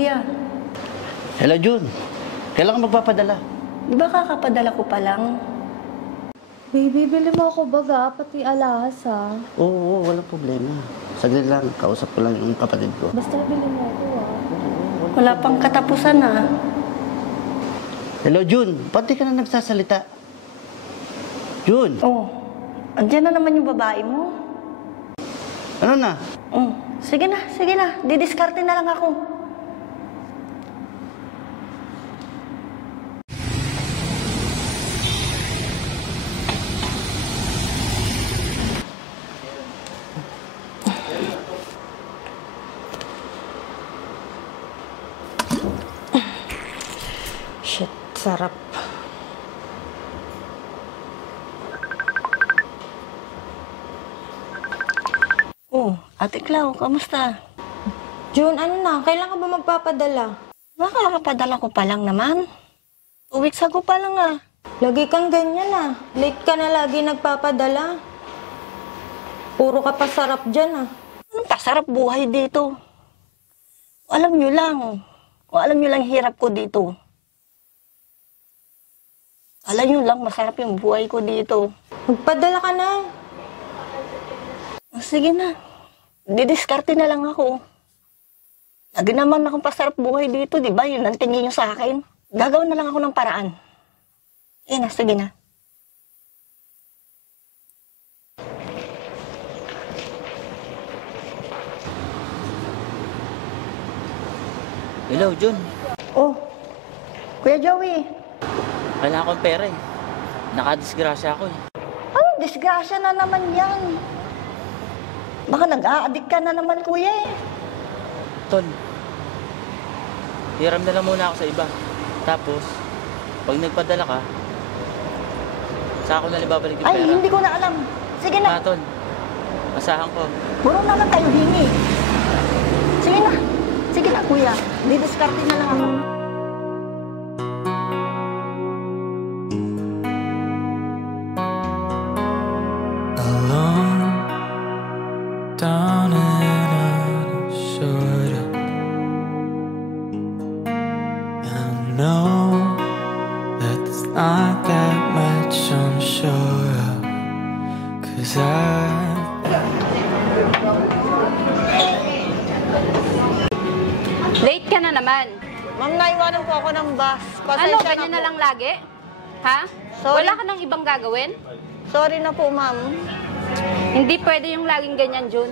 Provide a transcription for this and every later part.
kuya. Hello, Jun. Kailan ka magpapadala? Di ba kakapadala ko pa lang? Baby, bili mo ako baga, pati alahas ha. Oo, walang problema. Saglit lang, kausap ko lang yung kapatid ko. Basta bili mo ako ha. Wala pang katapusan ah. Hello, Jun. Pati ka na nagsasalita. Jun. Oh, andyan na naman yung babae mo. Ano na? Sige na. Didiskarte na lang ako. Shit, sarap. Oh, Ate Clau, kamusta? June, ano na? Kailan ka ba magpapadala? Makakapadala ko pa lang naman. 2 weeks ago pa lang ah. Lagi kang ganyan ah. Late ka na lagi nagpapadala. Puro ka pasarap dyan ah. Anong pasarap buhay dito? Alam nyo lang hirap ko dito. Alam nyo lang, masarap yung buhay ko dito. Magpadala ka na. Sige na. Didiskarte na lang ako. Lagi naman akong pasarap buhay dito, di ba? Yun ang tingin nyo sa akin. Gagawin na lang ako ng paraan. Sige na. Hello, Jun. Oh, Kuya Joey. Kailangan kong pera eh. Nakadisgrasya ako eh. Anong disgrasya na naman yan? Baka nag-a-addict ka na naman, kuya eh. Tol, hiram na lang muna ako sa iba. Tapos, pag nagpadala ka, saka ko na lang babalik yung pera. Ay, hindi ko na alam. Sige na. Tol, asahan ko. Puro naman tayo hingi. Sige na, kuya. Didiskarte na lang ako. Down and out of shoulder. I know that it's not that much I'm sure of, 'cause Late ka na naman. Ma'am, naiwanan po ako ng bus. Ano, ganyan na lang lagi? Ha? Sorry. Wala ka nang ibang gagawin? Sorry na po, ma'am. Hindi pwede yung laging ganyan, June.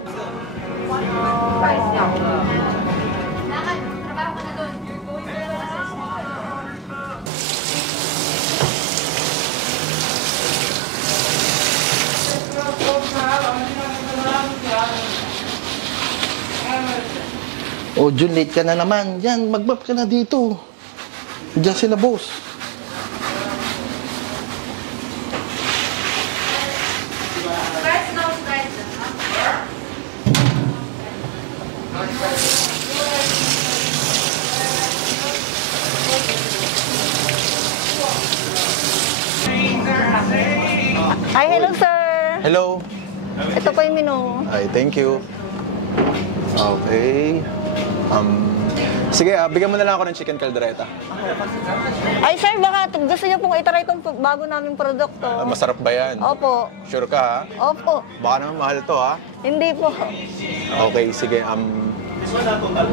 Oh, Jun, late ka na naman. Yan, magbab ka na dito. Diyan sila, boss. Ay, hello, sir. Hello. Ito po yung menu. Ay, thank you. Okay. Sige, bigyan mo na lang ako ng chicken caldereta. Ay, sir, baka gusto niyo pong itry itong bago naming produkto. Masarap ba yan? Opo. Sure ka, ha? Opo. Baka naman mahal to, ha? Hindi po. Okay, sige.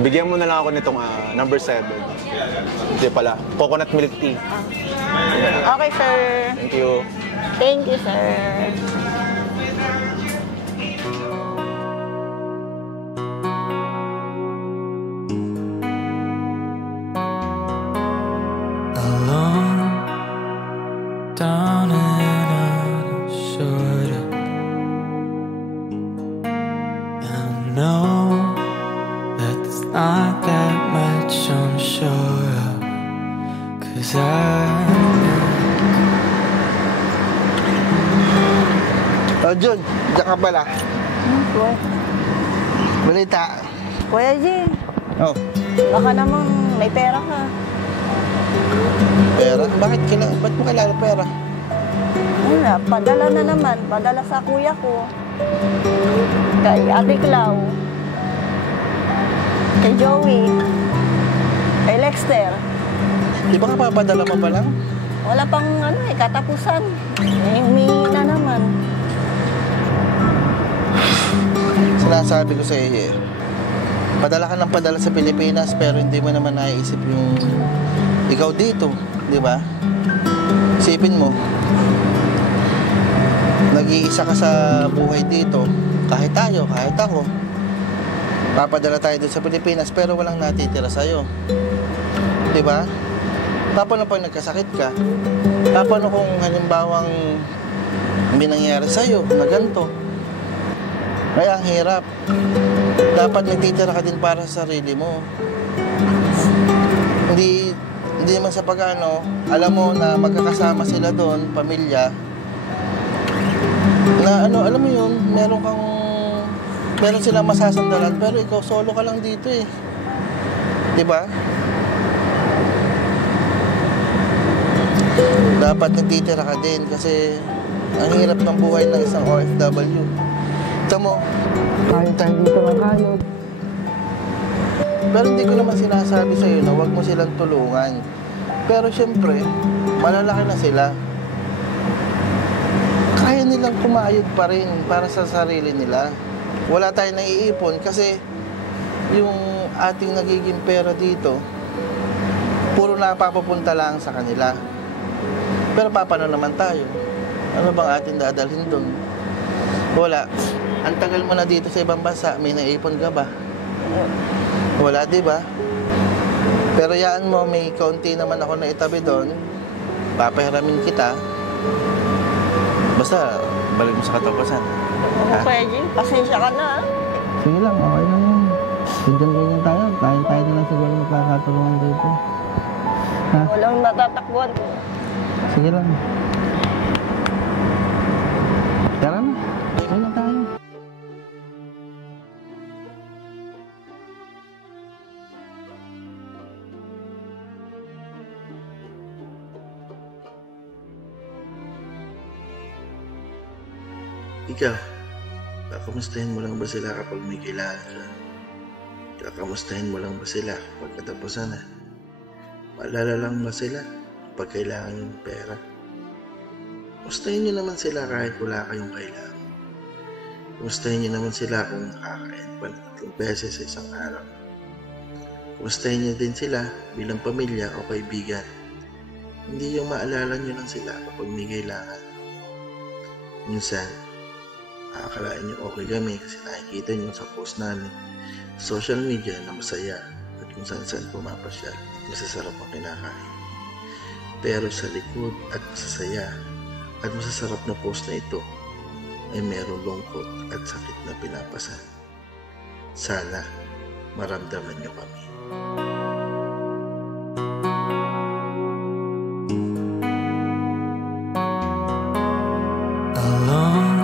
Bigyan mo na lang ako nitong number 7. Hindi pala. Coconut milk tea. Okay, sir. Thank you. Thank you, sir. alone, down and out of shoulder. I know that it's not that much I'm sure of, 'cause Oh, Jun, diyan ka pala. Balita. Kuya G, Oh, baka namang may pera ka. pera? Ba't mo kailangan pera? Ayun na, padala na naman. Padala sa kuya ko. Kay Ate Clau. Kay Joey. Kay Lexter. Di ba kapapadala mo pa lang? Wala pang katapusan. Humingi na naman. Sinasabi ko sa iyo padala ka ng padala sa Pilipinas pero hindi mo naman naiisip yung ikaw dito, di ba? Isipin mo, nag-iisa ka sa buhay dito, kahit tayo, kahit ako. Papadala tayo dito sa Pilipinas pero walang natitira sa'yo. Di ba? Paano pag nagkasakit ka? Paano kung halimbawang may nangyari sa'yo na ganito? Kaya ang hirap. Dapat nagtitira ka din para sa sarili mo. Hindi naman sa pag-ano, alam mo na magkakasama sila doon, pamilya, na alam mo yun, meron silang masasandalan, pero ikaw solo ka lang dito eh. Di ba? Dapat nagtitira ka din kasi ang hirap ng buhay ng isang OFW. Ito mo, kain tayo dito ng kain. Pero hindi ko naman sinasabi sa'yo na huwag mo silang tulungan. Pero syempre, malalaki na sila. Kaya nilang kumayod pa rin para sa sarili nila. Wala tayong naiipon kasi yung ating nagiging pera dito, puro napapapunta lang sa kanila. Pero paano naman tayo? Ano bang ating dadalhin doon? Wala. Ang tagal mo na dito sa ibang bansa, may naipon ka ba? Wala, di ba? Pero yaan mo, may kaunti naman ako na itabi doon. Papahiramin kita. Basta, balik mo sa katapusan. Ano pwede? Pasensya ka na. Sige lang, okay lang yan. Ganyan tayo. Tayo na lang siguro magkakatulungan dito. Ha? Walang natatakbuhan ko. Sige lang. Tara na. Sige na tayo. Ikaw, kakamustahin mo lang ba sila kapag may kailangan ka? Kakamustahin mo lang ba sila kapag katapusan na? Maalala lang ba sila kapag kailangan yung pera? Kumustahin niyo naman sila kahit wala kayong kailangan. Kumustahin niyo naman sila kung nakakain pa ng 3 beses sa isang araw. Kumustahin niyo din sila bilang pamilya o kaibigan. Hindi yung maalala niyo lang sila kapag may kailangan. Minsan, akalain niyo okay kami kasi nakikita niyo sa post namin sa social media na masaya at kung saan pumapasyal at masasarap ang kinakain. Pero sa likod at masasaya at masasarap na post na ito ay merong lungkot at sakit na pinapasan. Sana maramdaman niyo kami. Alone,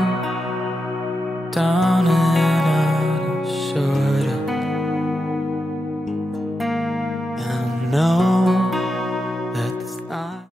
down and out of shoulder. I know